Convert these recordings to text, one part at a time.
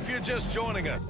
if you're just joining us.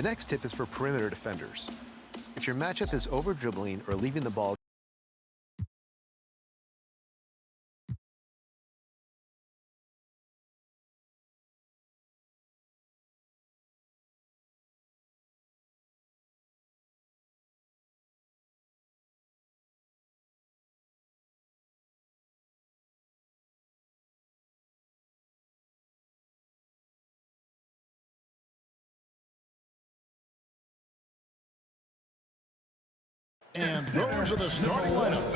The next tip is for perimeter defenders. If your matchup is over-dribbling or leaving the ball And those are the starting lineups.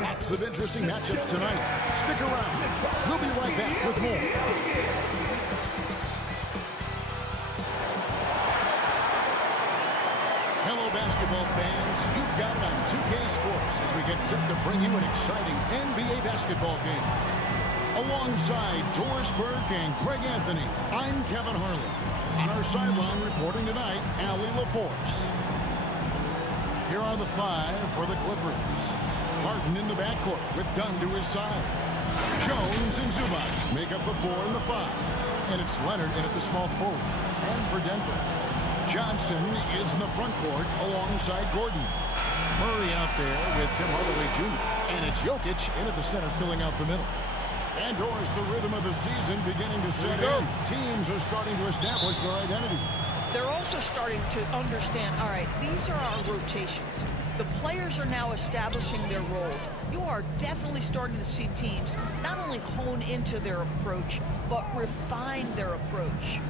Lots of interesting matchups tonight. Stick around. We'll be right back with more. Hello, basketball fans. You've got it on 2K Sports as we get set to bring you an exciting NBA basketball game. Alongside Doris Burke and Greg Anthony, I'm Kevin Harlan. On our sideline reporting tonight, Allie LaForce. Here are the five for the Clippers. Harden in the backcourt with Dunn to his side. Jones and Zubac make up the 4 and the 5. And it's Leonard in at the small forward. And for Denver, Johnson is in the front court alongside Gordon. Murray out there with Tim Hardaway Jr. And it's Jokic in at the center filling out the middle. And Doris, the rhythm of the season beginning to set in. Teams are starting to establish their identity. They're also starting to understand, all right, these are our rotations. The players are now establishing their roles. You are definitely starting to see teams not only hone into their approach, but refine their approach.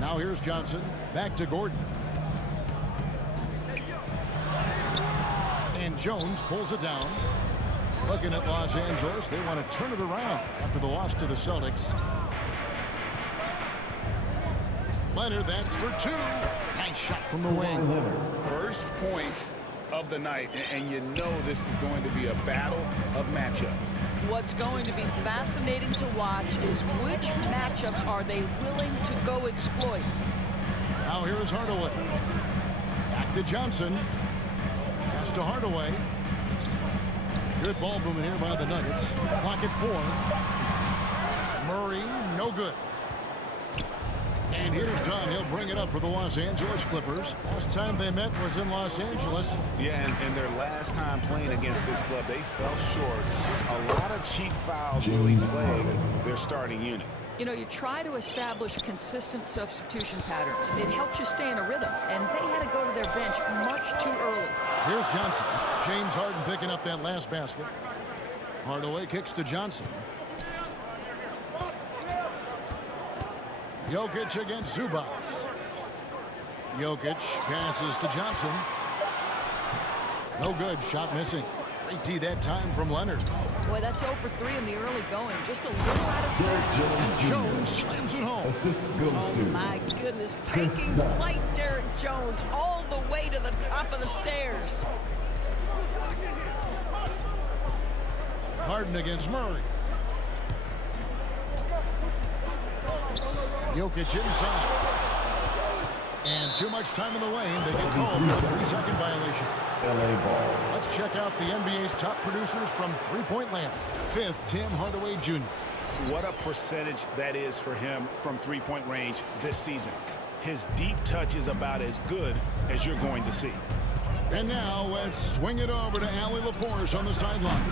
Now here's Johnson. Back to Gordon. And Jones pulls it down. Looking at Los Angeles, they want to turn it around after the loss to the Celtics. Leonard, that's for 2. Nice shot from the wing. First point of the night, and you know this is going to be a battle of matchups. What's going to be fascinating to watch is which matchups are they willing to go exploit. Now here's Hardaway. Back to Johnson. Pass to Hardaway. Good ball movement here by the Nuggets. Clock at 4. Murray, no good. And here's Dunn. He'll bring it up for the Los Angeles Clippers. Last time they met was in Los Angeles. Yeah, and their last time playing against this club, they fell short. A lot of cheap fouls really plagued their starting unit. You know, you try to establish consistent substitution patterns. It helps you stay in a rhythm, and they had to go to their bench much too early. Here's Johnson. James Harden picking up that last basket. Hardaway kicks to Johnson. Jokic against Zubac. Jokic passes to Johnson. No good. Shot missing. Great D that time from Leonard. Boy, that's 0 for 3 in the early going. Just a little out of sync. And Jones slams it home. Oh, my goodness. Taking flight, Derek Jones, all the way to the top of the stairs. Harden against Murray. Jokic inside. And too much time in the lane. They get called for a 3-second violation. LA ball. Let's check out the NBA's top producers from three-point land. 5th, Tim Hardaway Jr. What a percentage that is for him from three-point range this season. His deep touch is about as good as you're going to see. And now let's swing it over to Allie LaForce on the sideline.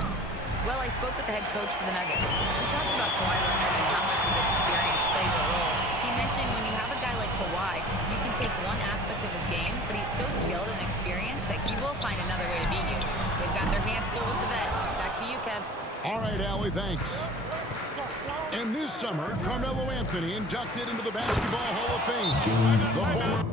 Well, I spoke with the head coach for the Nuggets. We talked about Kawhi Leonard and how much his experience plays a role. He mentioned when you have a guy like Kawhi, you can take one aspect of his game, but he's so skilled and experienced that he will find another way to beat you. They've got their hands full with the vet. Back to you, Kev. All right, Allie, thanks. And this summer, Carmelo Anthony inducted into the Basketball Hall of Fame. The former...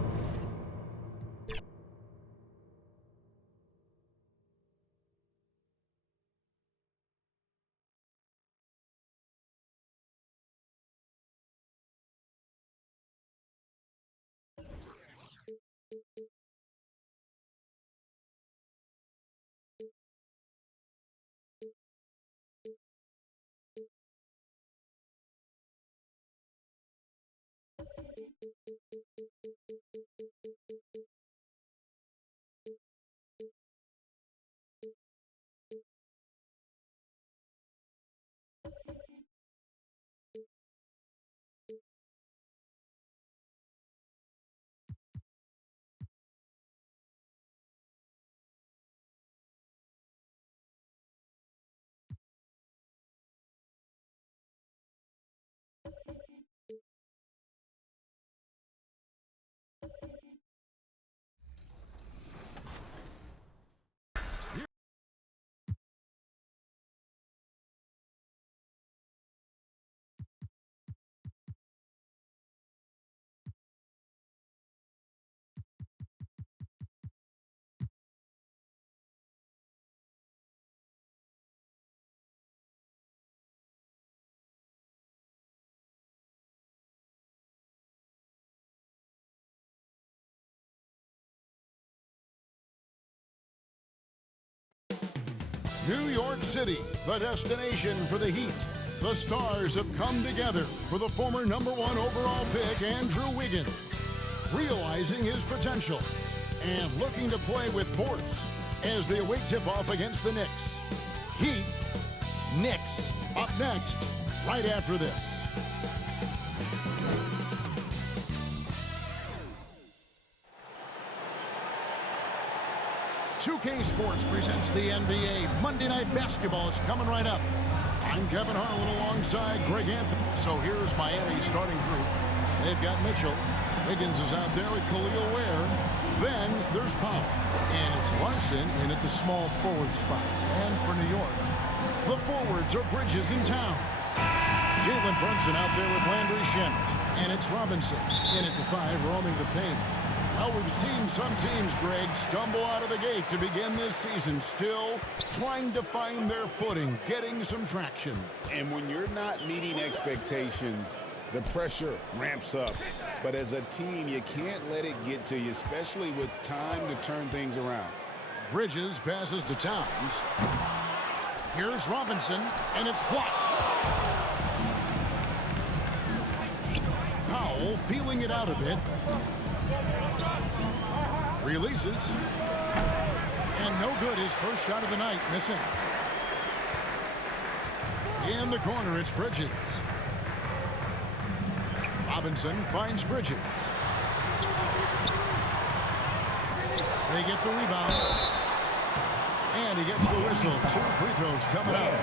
New York City, the destination for the Heat. The stars have come together for the former #1 overall pick, Andrew Wiggins, realizing his potential and looking to play with force as they await tip-off against the Knicks. Heat, Knicks, up next, right after this. 2K Sports presents the NBA. Monday Night Basketball is coming right up. I'm Kevin Harlan alongside Greg Anthony. So here's Miami's starting group. They've got Mitchell. Wiggins is out there with Khalil Ware. Then there's Powell. And it's Larson in at the small forward spot. And for New York, the forwards are Bridges in town. Jalen Brunson out there with Landry Shamet. And it's Robinson in at the 5, roaming the paint. Well, we've seen some teams, Greg, stumble out of the gate to begin this season, still trying to find their footing, getting some traction. And when you're not meeting expectations, the pressure ramps up. But as a team, you can't let it get to you, especially with time to turn things around. Bridges passes to Towns. Here's Robinson, and it's blocked. Powell feeling it out a bit. Releases. And no good. His first shot of the night, missing. In the corner, it's Bridges. Robinson finds Bridges. They get the rebound. And he gets the whistle. 2 free throws coming out.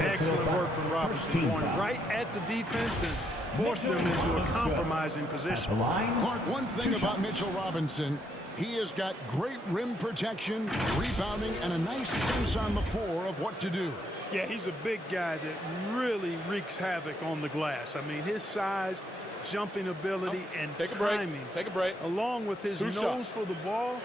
Excellent work from Robinson, going right at the defense and forcing them into a compromising position. Clark, one thing about Mitchell Robinson, he has got great rim protection, rebounding, and a nice sense on the floor of what to do. Yeah, he's a big guy that really wreaks havoc on the glass. I mean, his size, jumping ability, and timing. Take a break. Along with his nose for the ball,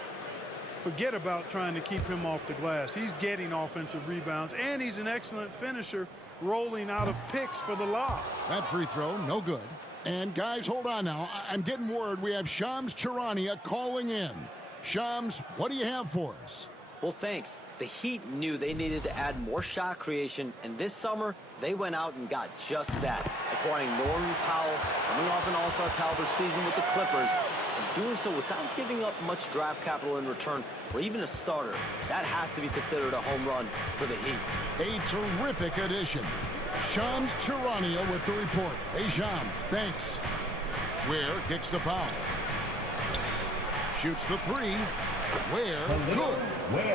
forget about trying to keep him off the glass. He's getting offensive rebounds, and he's an excellent finisher, rolling out of picks for the lob. That free throw, no good. And guys, hold on now. I'm getting word we have Shams Charania calling in. Shams, what do you have for us? Well, thanks. The Heat knew they needed to add more shot creation, and this summer, they went out and got just that, acquiring Norman Powell, coming off an all-star caliber season with the Clippers, and doing so without giving up much draft capital in return, or even a starter. That has to be considered a home run for the Heat. A terrific addition. Shams Charania with the report. Hey, Shams, thanks. Ware kicks to Powell. Shoots the 3. Ware, good.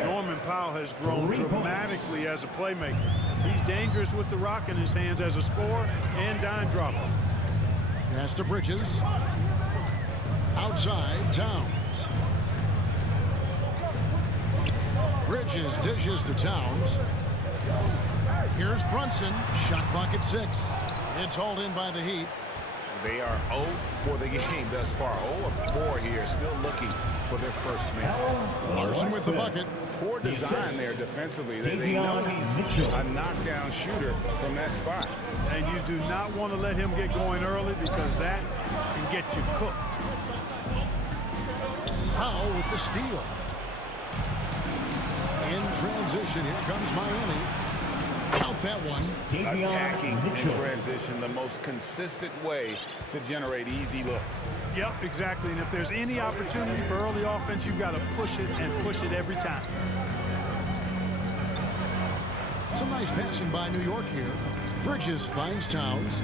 Norman Powell has grown dramatically as a playmaker. He's dangerous with the rock in his hands as a scorer and dime dropper. Pass to Bridges. Outside, Towns. Bridges dishes to Towns. Here's Brunson. Shot clock at 6. It's hauled in by the Heat. They are 0 for the game thus far. 0 of 4 here, still looking for their first man. Larson with the bucket. Poor design there defensively. They know he's a knockdown shooter from that spot. And you do not want to let him get going early because that can get you cooked. Powell with the steal. In transition, here comes Miami. Count that one. Attacking in transition, the most consistent way to generate easy looks. Yep, exactly. And if there's any opportunity for early offense, you've got to push it and push it every time. Some nice passing by New York here. Bridges finds Towns.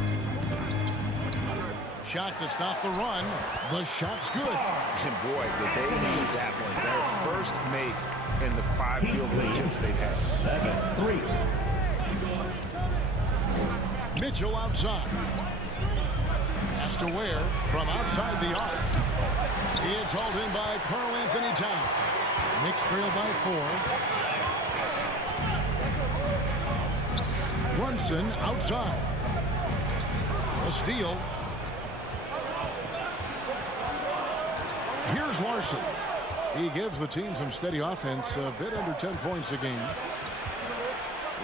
Shot to stop the run. The shot's good. And boy, did they need that one. Their first make in the 5 field goal attempts they've had. 7-3. Mitchell outside. Pass to Ware from outside the arc. It's hauled in by Karl Anthony Towns. Knicks trail by 4. Brunson outside. A steal. Here's Larson. He gives the team some steady offense, a bit under 10 points a game.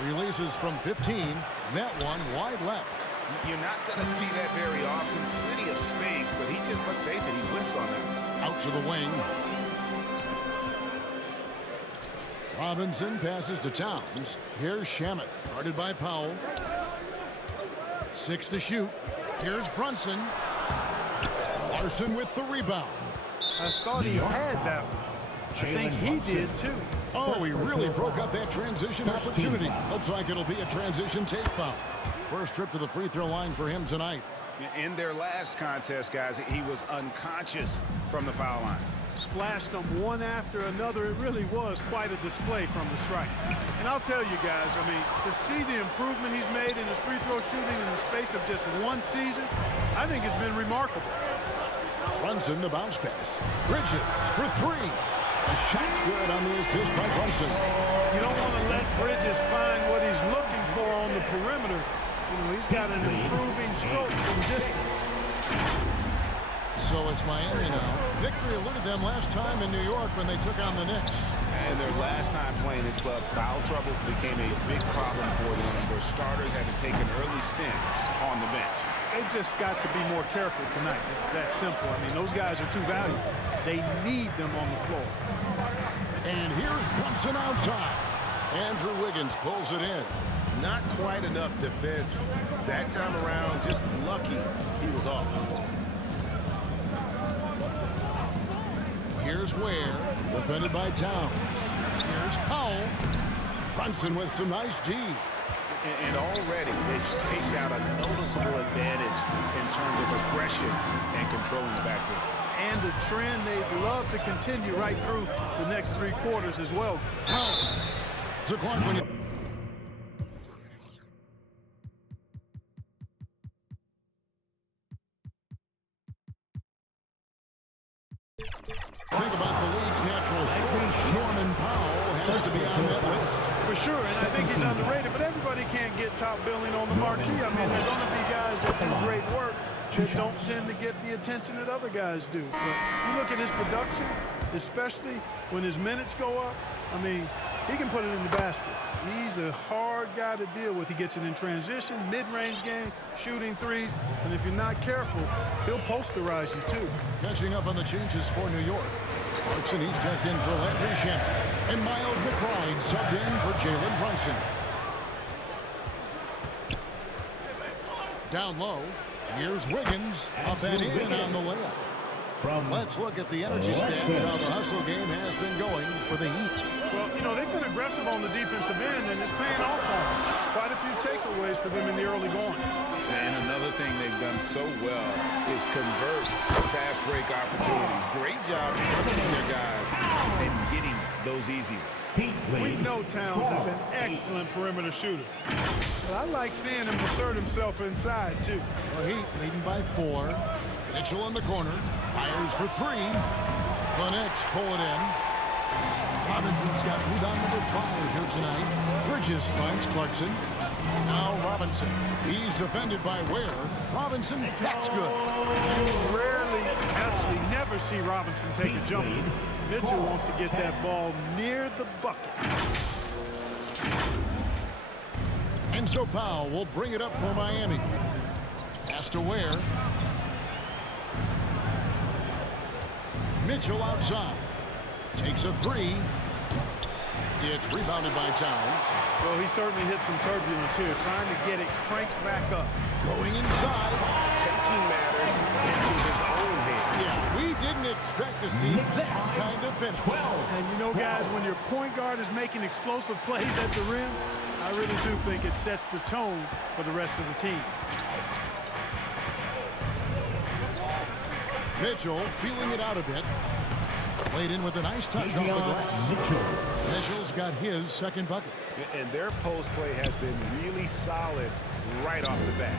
Releases from 15. That one wide left. You're not going to see that very often. Plenty of space, but he just, let's face it, he whiffs on that. Out to the wing. Robinson passes to Towns. Here's Shamet, guarded by Powell. 6 to shoot. Here's Brunson. Larson with the rebound. I thought he had that one. I think he did too. Oh, he really broke up that transition opportunity. Looks like it'll be a transition take foul. First trip to the free throw line for him tonight. In their last contest, guys, he was unconscious from the foul line. Splashed them one after another. It really was quite a display from the strike. And I'll tell you guys, I mean, to see the improvement he's made in his free throw shooting in the space of just one season, I think it's been remarkable. Brunson, the bounce pass. Bridges for 3. The shot's good on the assist by Brunson. You don't want to let Bridges find what he's looking for on the perimeter. You know, he's got an improving stroke from distance. So it's Miami now. Victory eluded them last time in New York when they took on the Knicks. And their last time playing this club, foul trouble became a big problem for them. Their starters had to take an early stint on the bench. They've just got to be more careful tonight. It's that simple. I mean, those guys are too valuable. They need them on the floor. And here's Brunson outside. Andrew Wiggins pulls it in. Not quite enough defense that time around. Just lucky he was off. Here's Ware, defended by Towns. Here's Powell. Brunson with some nice D. And already they've taken out a noticeable advantage in terms of aggression and controlling the backcourt. And a trend they'd love to continue right through the next 3 quarters as well. Powell. To Clark when you... Think about the league's natural scorer. Norman Powell has to be on that list. For sure, and I think he's underrated, but everybody can't get top billing on the marquee. I mean, there's going to be guys that do great work that don't tend to get the attention that other guys do. But you look at his production, especially when his minutes go up, I mean, he can put it in the basket. He's a hard guy to deal with. He gets it in transition, mid-range game, shooting threes, and if you're not careful, he'll posterize you too. Catching up on the changes for New York. Clarkson, he's checked in for Landry Shamet. And Miles McBride subbed in for Jalen Brunson. Down low, here's Wiggins. Up and in on the layup. Let's look at the energy stats, how the hustle game has been going for the Heat. Well, you know, they've been aggressive on the defensive end, and it's paying off for them. Quite a few takeaways for them in the early going. And another thing they've done so well is convert fast break opportunities. Great job trusting their guys and getting those easy ones. We know Towns is an excellent perimeter shooter. But I like seeing him assert himself inside, too. The Heat leading by 4. Mitchell in the corner. Fires for 3. The Knicks pull it in. Robinson's got rebound number 5 here tonight. Bridges finds Clarkson. Now Robinson. He's defended by Ware. Robinson, that's good. You rarely, actually never see Robinson take a jumper. Mitchell wants to get that ball near the bucket. And so Powell will bring it up for Miami. Pass to Ware. Mitchell outside. Takes a 3. It's rebounded by Towns. Well, he certainly hit some turbulence here, trying to get it cranked back up. Going inside. Taking matters into his own hands. Yeah, we didn't expect to see that kind of finish. And you know, guys, when your point guard is making explosive plays at the rim, I really do think it sets the tone for the rest of the team. Mitchell feeling it out a bit. Played in with a nice touch off the glass. Mitchell's got his second bucket. And their post play has been really solid right off the bat.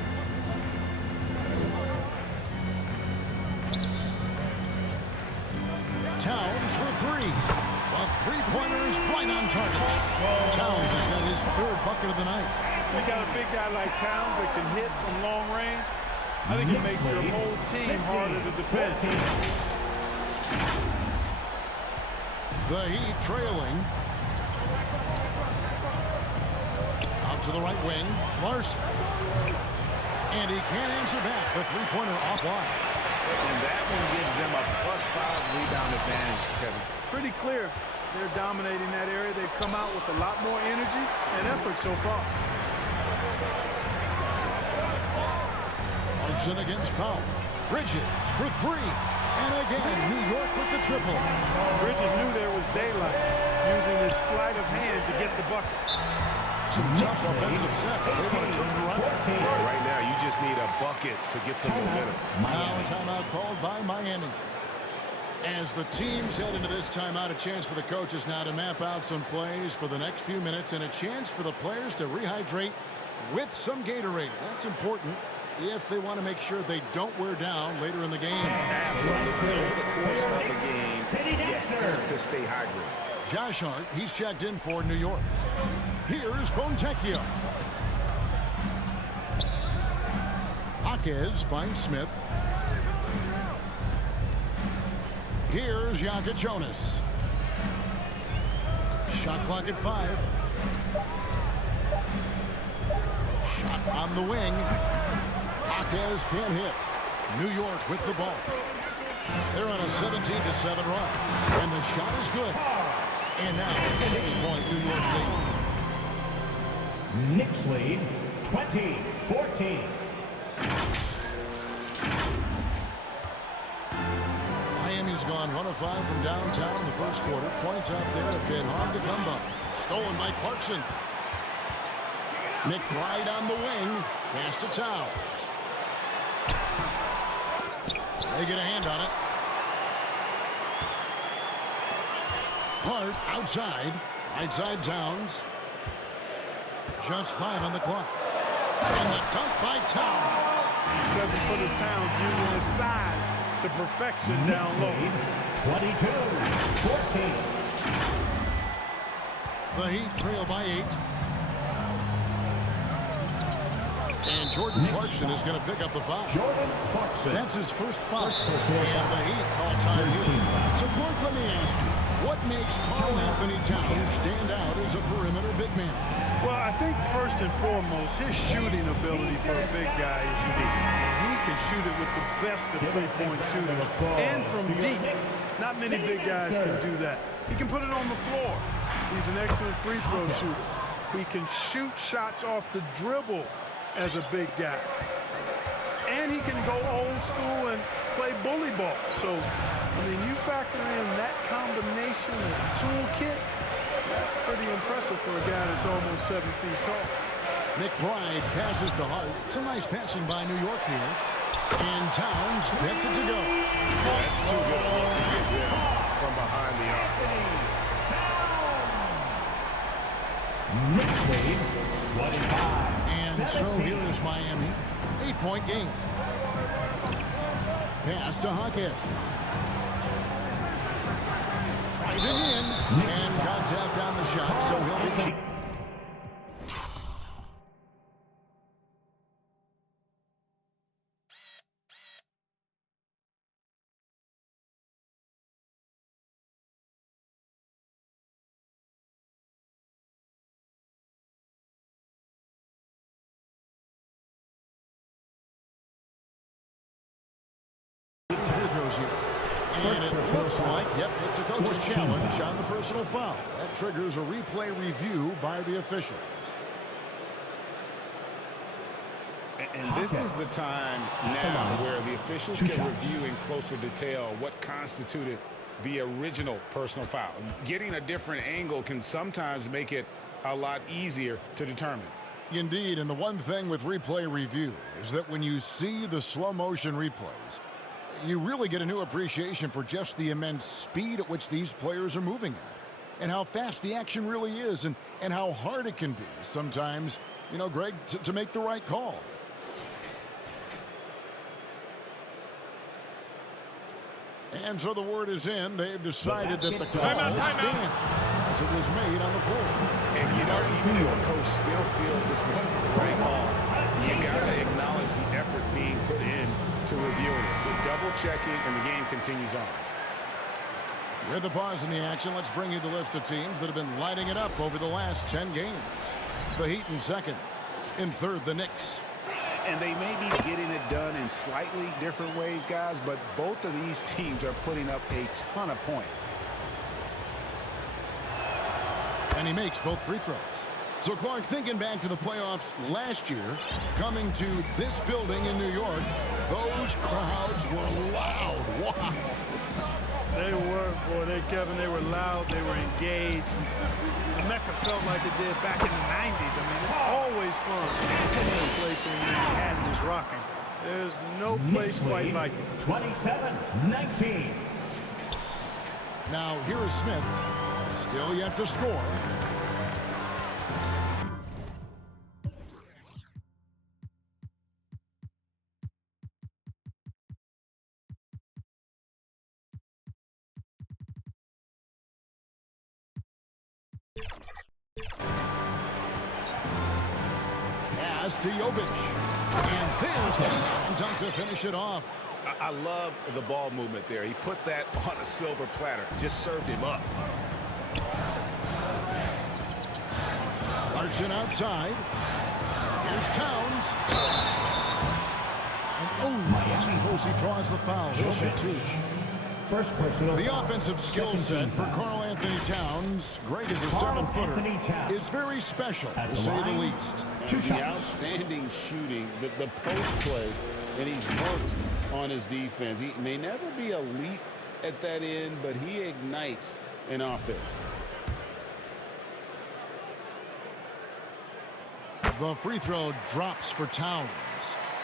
Towns for 3. A three-pointer is right on target. Towns has got his 3rd bucket of the night. You got a big guy like Towns that can hit from long range. I think it makes your whole team harder to defend. The Heat trailing. Out to the right wing. Larson. And he can't answer back. The three-pointer offline. And that one gives them a +5 rebound advantage, Kevin. Pretty clear. They're dominating that area. They've come out with a lot more energy and effort so far. Clarkson against Powell. Bridges for 3. And again, New York with the triple. Bridges knew there was daylight, using his sleight of hand to get the bucket. Some tough offensive sets. They want to turn it around. Right now, you just need a bucket to get some momentum. Now a timeout called by Miami. As the teams head into this timeout, a chance for the coaches now to map out some plays for the next few minutes and a chance for the players to rehydrate with some Gatorade. That's important if they want to make sure they don't wear down later in the game. Absolutely. Over the course of the game, you have to stay hydrated. Josh Hart, he's checked in for New York. Here's Fontecchio. Jaquez finds Smith. Here's Jokic Jonas. Shot clock at 5. Shot on the wing. Jaquez can't hit. New York with the ball. They're on a 17-7 run. And the shot is good. And now a 6-point New York lead. Knicks lead 20-14. Miami's gone 1 of 5 from downtown in the first quarter. Points out there have been hard to come by. Stolen by Clarkson. McBride on the wing. Pass to Towns. They get a hand on it. Hart outside. Right side Towns. Just 5 on the clock. And the dunk by Towns. 7-footer Towns using his size to perfection down low. 22-14. The Heat trail by 8. And Jordan Clarkson is going to pick up the foul. Jordan Clarkson. That's his first foul. And the Heat call time here. So, Clark, let me ask you, what makes Karl Anthony Towns stand out as a perimeter big man? Well, I think first and foremost, his shooting ability for a big guy is unique. He can shoot it with the best of three-point shooters and from deep. Not many big guys can do that. He can put it on the floor. He's an excellent free throw shooter. He can shoot shots off the dribble as a big guy. And he can go old school and play bully ball. So, I mean, you factor in that combination of toolkit, that's pretty impressive for a guy that's almost 7 feet tall. McBride passes to Hart. It's a nice passing by New York here. And Towns gets it to go. That's too good a look to get them from behind the arc. Knicks lead 25. And so here is Miami. 8-point game. Pass to Jaquez. Driving in. And contact on the shot, so he'll be... Free throws here. And it looks like, yep, it's a coach's challenge on the personal foul. That triggers a replay review by the officials. And this is the time now where the officials can review in closer detail what constituted the original personal foul. Getting a different angle can sometimes make it a lot easier to determine. Indeed, and the one thing with replay review is that when you see the slow motion replays, you really get a new appreciation for just the immense speed at which these players are moving at, and how fast the action really is, and how hard it can be sometimes, you know, Greg, to make the right call. And so the word is in. They've decided that the call stands as it was made on the floor. And, you know, even if a coach still feels this wasn't the right call, you got to acknowledge the effort being put in to reviewing it. The double checking, and the game continues on. With the pause in the action, let's bring you the list of teams that have been lighting it up over the last 10 games. The Heat in second. In third, the Knicks. And they may be getting it done in slightly different ways, guys, but both of these teams are putting up a ton of points. And he makes both free throws. So, Clark, thinking back to the playoffs last year, coming to this building in New York, those crowds were loud. Wow. They were, boy, Kevin, they were loud, they were engaged. The Mecca felt like it did back in the 90s. I mean, it's always fun in this place, and Manhattan is rocking. There's no place quite like it. 27-19. Now, here is Smith. Still yet to score. Pass to Jovic. And there's the slam dunk to finish it off. I love the ball movement there. He put that on a silver platter. Just served him up. Clarkson outside. Here's Towns. And oh, that's close. He draws the foul. He'll shoot two. First personal The foul. offensive skill set for Karl Anthony Towns, great as a seven-footer, is very special, to say the least. The outstanding shooting, the post play, and he's worked on his defense. He may never be elite at that end, but he ignites an offense. The free throw drops for Towns.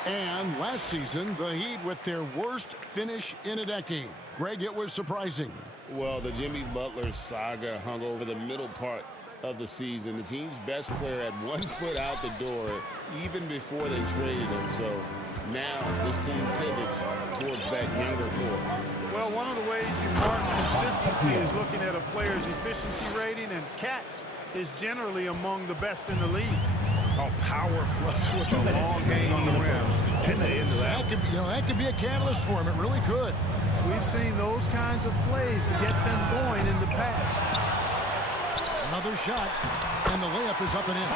And last season, the Heat with their worst finish in a decade. Greg, it was surprising. Well, the Jimmy Butler saga hung over the middle part of the season. The team's best player had 1 foot out the door even before they traded him. So now this team pivots towards that younger core. Well, one of the ways you mark consistency is looking at a player's efficiency rating, and Cats is generally among the best in the league. Oh, power flush with a long hang on the rim. And they into that. That could be a catalyst for him. It really could. We've seen those kinds of plays get them going in the past. Another shot, and the layup is up and in.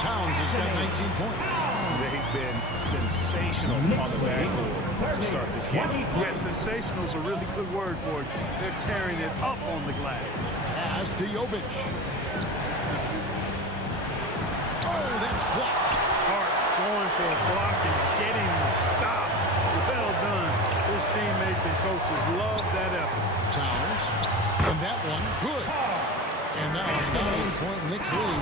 Towns has got 19 points. They've been sensational on the backboard to start this game. Yes, sensational is a really good word for it. They're tearing it up on the glass. Pass to Jovic. Oh, that's blocked. Hart going for a block and getting the stop. Well done. His teammates and coaches love that effort. Towns. And that one, good. And now a 9-point Knicks lead.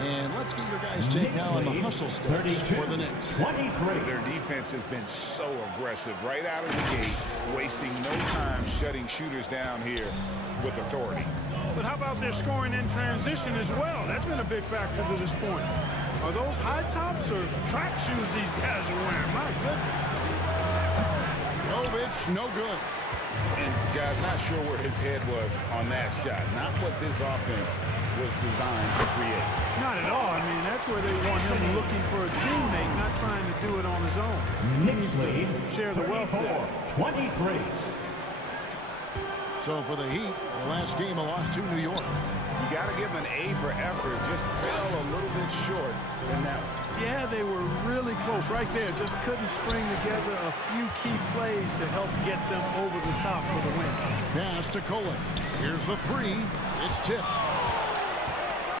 And let's get your guys' take now on the hustle steps for the Knicks. 23. Their defense has been so aggressive right out of the gate, wasting no time shutting shooters down here with authority. But how about their scoring in transition as well? That's been a big factor to this point. Are those high tops or track shoes these guys are wearing? My goodness. Jovic, no good. And, guys, not sure where his head was on that shot. Not what this offense was designed to create. Not at all. I mean, that's where they want him looking for a teammate, not trying to do it on his own. Knicks lead, share the wealth there. 23. So for the Heat, their last game, a loss to New York. You got to give him an A for effort. Just fell a little bit short in that one. Yeah, they were really close right there. Just couldn't string together a few key plays to help get them over the top for the win. Pass to Colin. Here's the three. It's tipped.